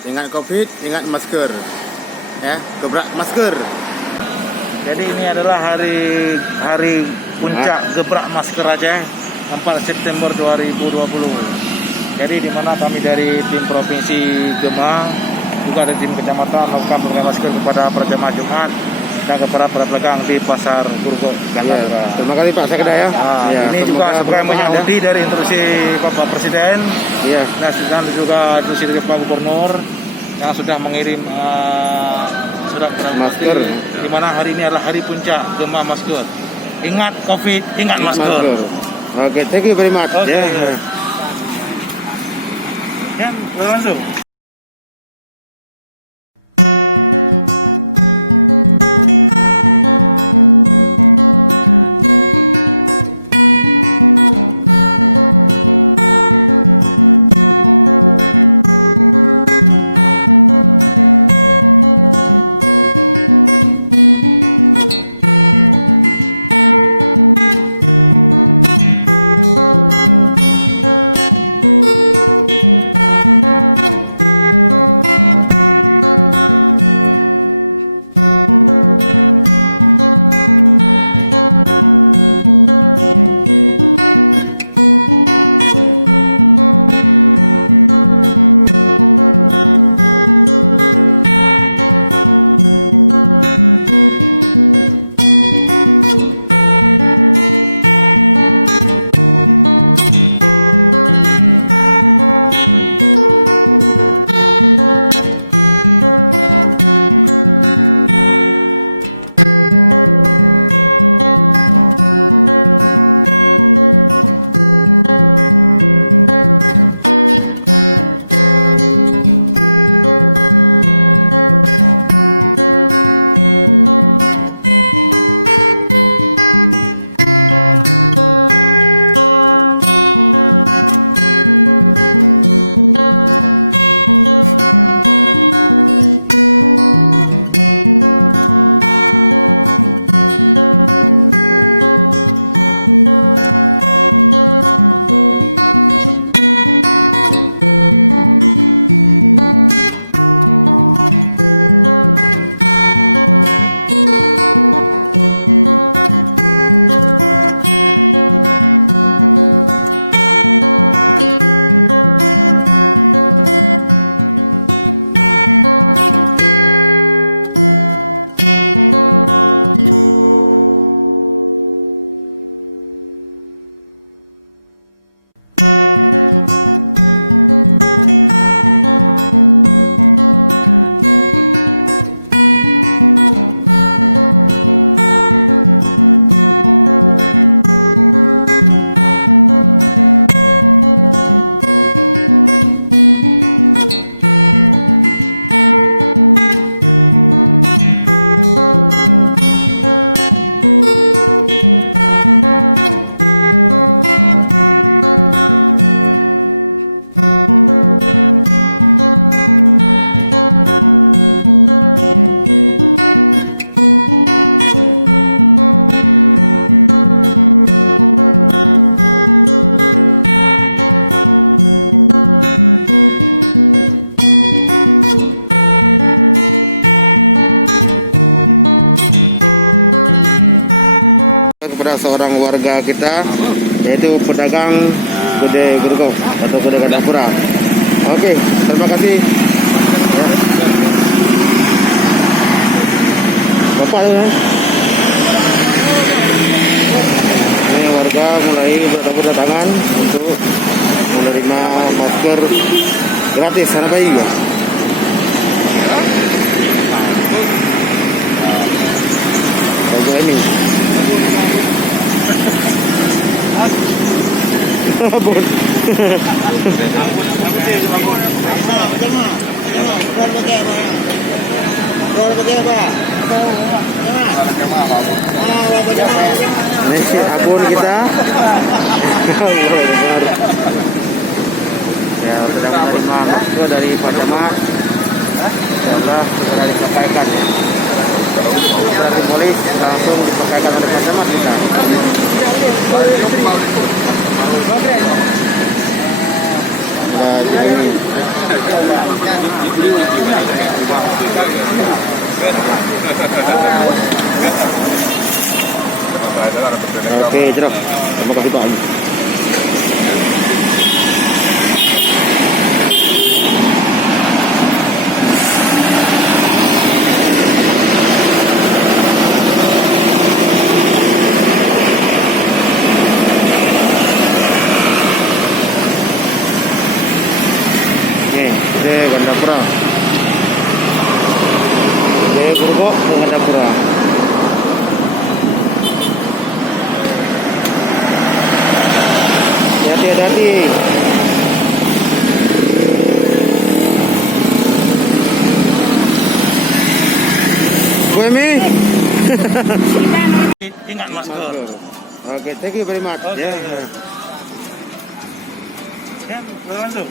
Ingat COVID, ingat masker. Ya, gebrak masker. Jadi ini adalah hari puncak gebrak masker Aceh 4 September 2020. Jadi di mana kami dari tim provinsi Gemah juga dari tim kecamatan melakukan pemberian masker kepada para jemaah Jumat dan kepada para pedagang di pasar Gurugok. Ya, terima kasih Pak Sekda ya. Ya, ini juga sebagai menyauti dari instruksi Bapak Presiden. Ya. Dan juga instruksi dari Pak Gubernur yang sudah mengirim surat masker. Di mana hari ini adalah hari puncak Gemah masker. Ingat COVID, ingat masker. Oke, thank you very much. Oke. Ya. Ya, boleh masuk. Kepada seorang warga kita, yaitu pedagang Gede Gurugok atau Gede Gandapura. Oke, terima kasih. Ya. Bapak ya. Ini warga mulai berdatangan untuk menerima masker gratis sana bayi ya. Baik ini. Bun. Ini akun kita. Ya, sudah menerima masker dari Pak Camat. Insyaallah sudah disampaikan. Dari polis langsung disampaikan oleh Pak Camat kita. Nah, ini je dah. Terima kasih Pak Haji. Ini Gandapura. Jaya Grogol ke Gandapura. Hati-hati. Bu Emi. Ingat masker. Okay, thank you very much. Okay. Yeah. Ya, bantu.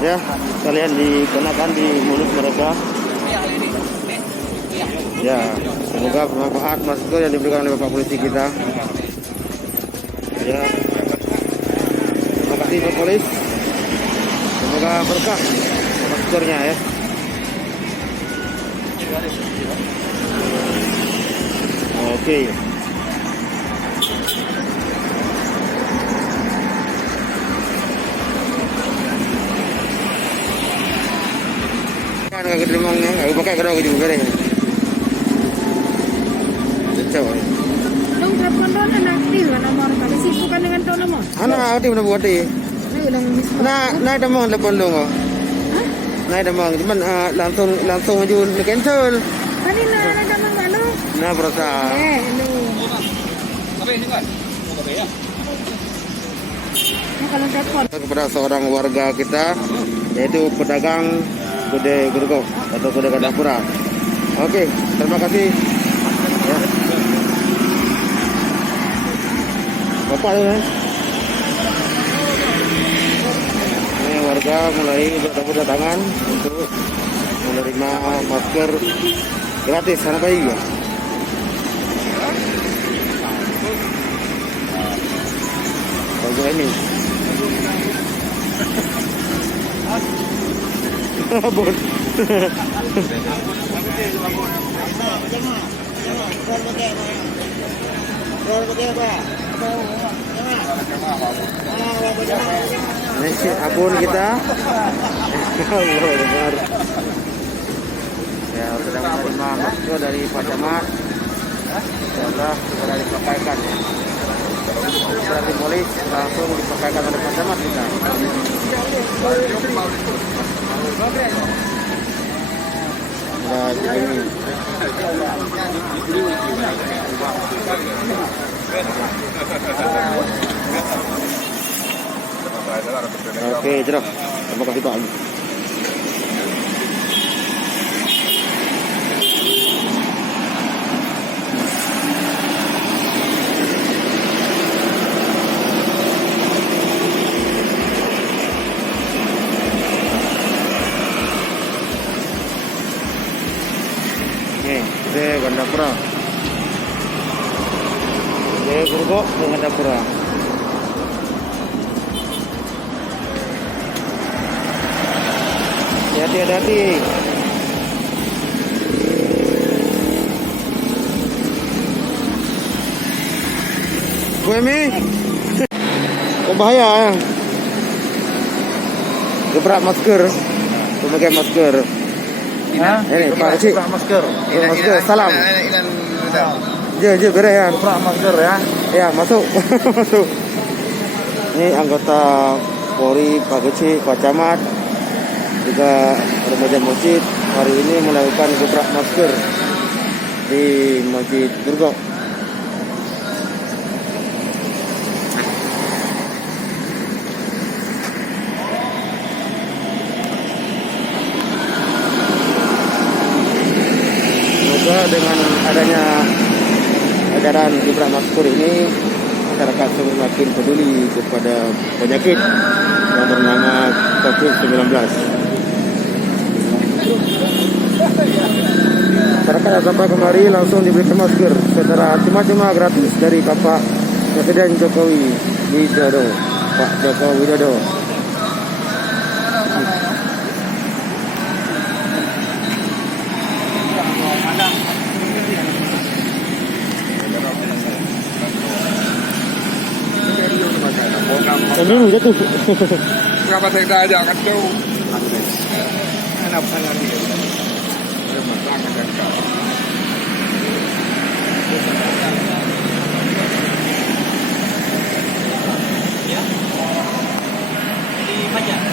Ya, kalian dikenakan di mulut mereka. Ya, semoga bermanfaat masker yang diberikan oleh Bapak Polisi kita. Ya, terima kasih Pak Polis. Semoga berkah maskernya ya. Oke. Kan agak limangnya, aku pakai kerja aku juga bereng. Kacau. Dong telepon dong anak aktif lah nomor kami bukan dengan tahu nomor. Ano aktif na buati? Dong Na ada mo telepon dong. Hah? Na ada mo, cuman langsung aja cancel. Kanina ada damang ano? Na berasa. Hello. Kalau telepon. Kepada seorang warga kita yaitu pedagang Kude Gergok atau Kude Gandapura. Oke, terima kasih. Ya. Bapak ya. Ini warga mulai berdatangan untuk menerima masker gratis sana bayi ya. Bagi ini. Abon. Ini si abon kita. Ya, sudah menerima masker dari Pak Camat. Insyaallah sudah disampaikan. Dari polis langsung disampaikan oleh Pak Camat kita. Oke, jeruk. Terima kasih Pak. Kude Gandapura. Kude Gergok ke Gandapura. Hati-hati. Gue Mi. Oh bahaya ya. Gebrak masker. Pakai masker. Ini Pak Cik. Masker. Salam. Je beres ya. Gebrak masker ya. Ya, masuk. Masuk. Ini anggota Polri, Pak Kecil, Pak Camat, juga remaja masjid hari ini melakukan gebrak masker di Masjid Gergok. Juga dengan adanya edaran gebrak masker ini, masyarakat semakin peduli kepada penyakit yang bernama COVID-19. Masyarakat yang sampai kemari langsung diberikan masker secara cuma-cuma gratis dari Bapak Presiden Jokowi Widodo, Pak Joko Widodo. Biru jatuh. Kenapa saya ajak kan jauh? Kenapa saya gitu? Saya matang dan kau. Macam